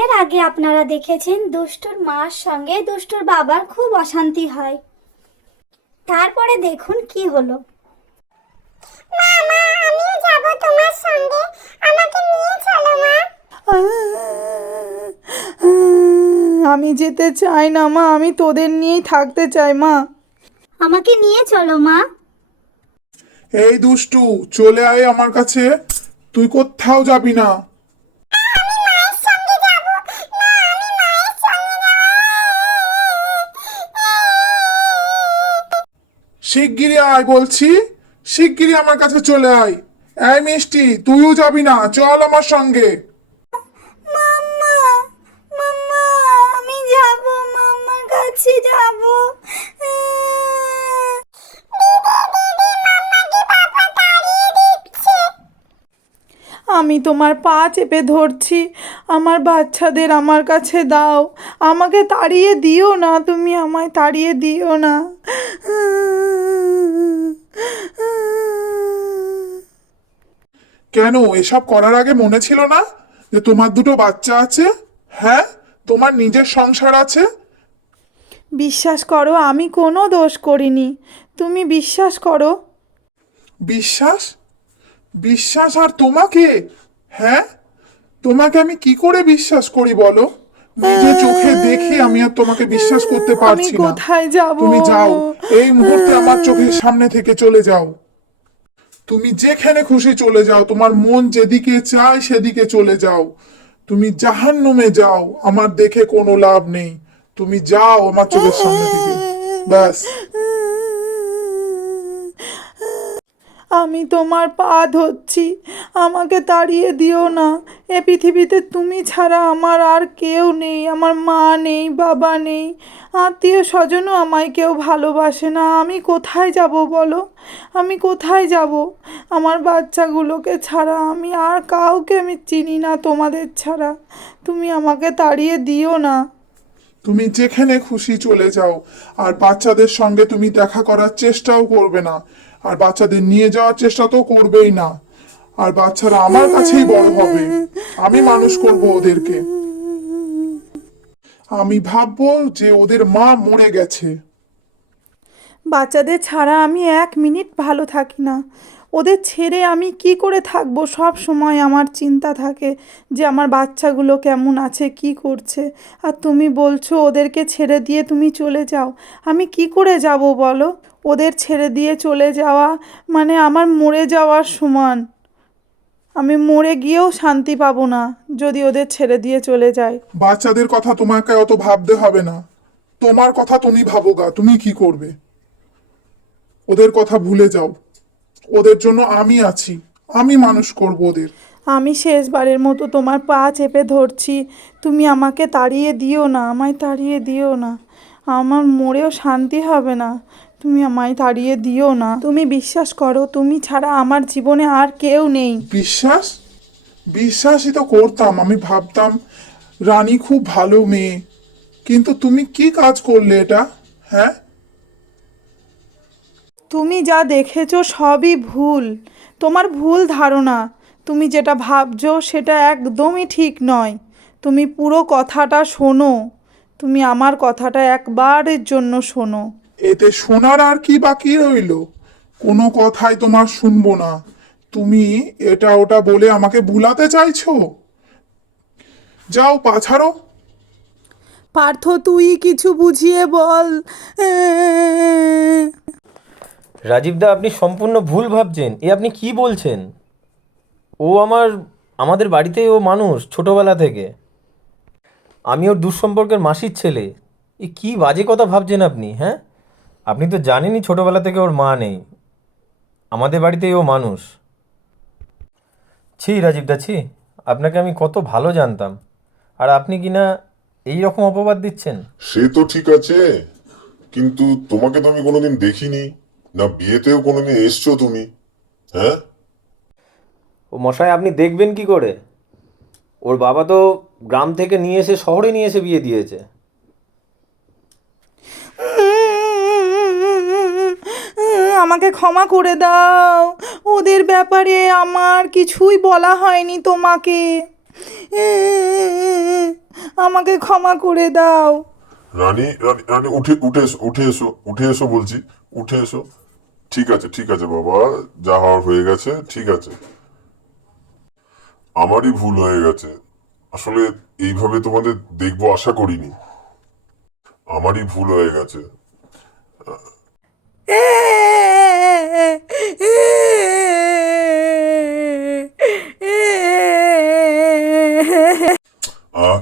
এর আগে আপনারা দেখেছেন দুষ্টুর মার সঙ্গে দুষ্টুর বাবার খুব অশান্তি হয়। তারপরে দেখুন কি হলো। মা মা যাব তোমার সঙ্গে। আমাকে নিয়ে চলো মা। আমি যেতে চাই না মা। আমি তোদের নিয়েই থাকতে চাই মা। আমাকে নিয়ে চলো মা। এই দুষ্টু চলে আয় আমার কাছে। তুই কোথাও যাবি না। শিগগিরই আয় বলছি। শিগগিরই আমার কাছে চলে আয়। এই মিষ্টি তুইও যাবি না চল আমার সঙ্গে। মাম্মা মাম্মা আমি যাব মাম্মার কাছে যাব। আমি তোমার পা চেপে ধরছি। আমার বাচ্চাদের আমার কাছে দাও। আমাকে তাড়িয়ে দিও না তুমি আমায় তাড়িয়ে দিও না। কেন? এসব করার আগে মনে ছিল না যে তোমার দুটো বাচ্চা আছে? হ্যাঁ? তোমার নিজের সংসার আছে? বিশ্বাস করো আমি কোনো দোষ করিনি। তুমি বিশ্বাস করো। বিশ্বাস? বিশ্বাস আর তোমাকে? হ্যাঁ? তোমাকে আমি কি করে বিশ্বাস করি বলো? নিজে চোখে দেখে আমি আর তোমাকে বিশ্বাস করতে পারছি না। কোথায় যাব? তুমি যাও। এই মুহূর্তে আমার চোখের সামনে থেকে চলে যাও। তুমি যেখানে খুশি চলে যাও, তোমার মন যেদিকে চায় সেদিকে চলে যাও। তুমি জাহান্নুমে যাও, আমার দেখে কোনো লাভ নেই। তুমি যাও আমার চোখের সামনে থেকে। ব্যাস। আমি তোমার পা ধরছি আমাকে তাড়িয়ে দিও না। এ পৃথিবীতে তুমি ছাড়া আমার আর কেউ নেই। আমার মা নেই, বাবা নেই। আত্মীয় স্বজনও আমায় কেউ ভালোবাসে না। আমি কোথায় যাব বলো? আমি কোথায় যাব? আমার বাচ্চাগুলোকে ছাড়া আমি আর কাউকে আমি চিনি না তোমাদের ছাড়া। তুমি আমাকে তাড়িয়ে দিও না। তুমি যেখানে খুশি চলে যাও। আর বাচ্চাদের সঙ্গে তুমি দেখা করার চেষ্টাও করবে না। আর বাচ্চাদের নিয়ে যাওয়ার চেষ্টা তো করবেই না। আর বাচ্চারা আমার কাছেই বড় হবে। আমি মানুষ করব ওদেরকে। আমি ভাববো যে ওদের মা মরে গেছে। বাচ্চাদের ছাড়া আমি এক মিনিট ভালো থাকি না। ওদের ছেড়ে আমি কি করে থাকব? সব সময় আমার চিন্তা থাকে যে আমার বাচ্চাগুলো কেমন আছে, কি করছে। আর তুমি বলছো, ওদেরকে ছেড়ে দিয়ে তুমি চলে যাও। আমি কি করে যাব বলো? ওদের ছেড়ে দিয়ে চলে যাওয়া মানে আমার মরে যাওয়ার সমান। আমি মরে গিয়েও শান্তি পাবো না যদি ওদের ছেড়ে দিয়ে চলে যায়। বাচ্চাদের কথা তোমাকে অত ভাবতে হবে না। তোমার কথা তুমি ভাবোগা তুমি কি করবে? ওদের কথা ভুলে যাও। ওদের জন্য আমি আছি আমি মানুষ করব ওদের। আমি শেষবারের মতো তোমার পা চেপে ধরছি। তুমি আমাকে তাড়িয়ে দিও না আমায় তাড়িয়ে দিও না। আমার মরেও শান্তি হবে না। তুমি আমায় তাড়িয়ে দিও না। তুমি বিশ্বাস করো তুমি ছাড়া আমার জীবনে আর কেউ নেই। বিশ্বাস? বিশ্বাসই তো করতাম আমি ভাবতাম রানী খুব ভালো মেয়ে। কিন্তু তুমি কি কাজ করলে এটা হ্যাঁ? তুমি যা দেখেছ সবই ভুল। তোমার ভুল ধারণা। তুমি যেটা ভাবছ সেটা একদমই ঠিক নয়। তুমি পুরো কথাটা শোনো। তুমি আমার কথাটা একবারের জন্য শোনো। এতে শোনার আর কি বাকি রইল? কোনো কথাই তোমার শুনব না। তুমি এটা ওটা বলে আমাকে ভুলাতে চাইছো? যাও পাছাড়ো পার্থ তুই কিছু বুঝিয়ে বল। রাজীবদা আপনি সম্পূর্ণ ভুল ভাবছেন। এ আপনি কি বলছেন? ও আমার আমাদের বাড়িতেই ও মানুষ ছোটবেলা থেকে। আমি ওর দুঃসম্পর্কের মাসির ছেলে। এ কি বাজে কথা ভাবছেন আপনি হ্যাঁ? আপনি তো জানেনই ছোটবেলা থেকে ওর মা নেই। আমাদের বাড়িতেই ও মানুষ। ছি রাজীবদা ছি আপনাকে আমি কত ভালো জানতাম। আর আপনি কি না এই রকম অপবাদ দিচ্ছেন? সে তো ঠিক আছে কিন্তু তোমাকে তো আমি কোনোদিন দেখিনি না বিয়েতেও কোনোদিন এসছো তুমি হ্যাঁ? ও মশাই আপনি দেখবেন কি করে? ওর বাবা তো গ্রাম থেকে নিয়ে এসে শহরে নিয়ে এসে বিয়ে দিয়েছে। আমাকে ক্ষমা করে দাও। ওদের ব্যাপারে আমার কিছুই বলা হয়নি তোমাকে। আমাকে ক্ষমা করে দাও। রানী রানী রানী উঠে উঠে এসো উঠে এসো উঠে এসো বলছি উঠে এসো। ঠিক আছে ঠিক আছে বাবা যা হওয়ার হয়ে গেছে ঠিক আছে। আমারই ভুল হয়ে গেছে। আসলে এইভাবে তোমাদের দেখব আশা করিনি। আমারই ভুল হয়ে গেছে।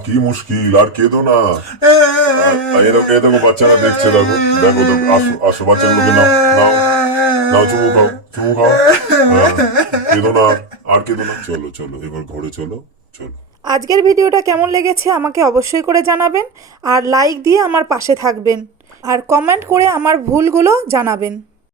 কি মুশকিল আর কেঁদো না। এই দেখো বাচ্চারা দেখছে দেখো দেখো দেখো আসো আসো বাচ্চাগুলোকে নাও নাও নাও চুমু খাও চুমু খাও। হ্যাঁ, কেঁদো না আর, আর কেঁদো না। চলো চলো এবার ঘরে চলো চলো। আজকের ভিডিওটা কেমন লেগেছে আমাকে অবশ্যই করে জানাবেন আর লাইক দিয়ে আমার পাশে থাকবেন আর কমেন্ট করে আমার ভুলগুলো জানাবেন।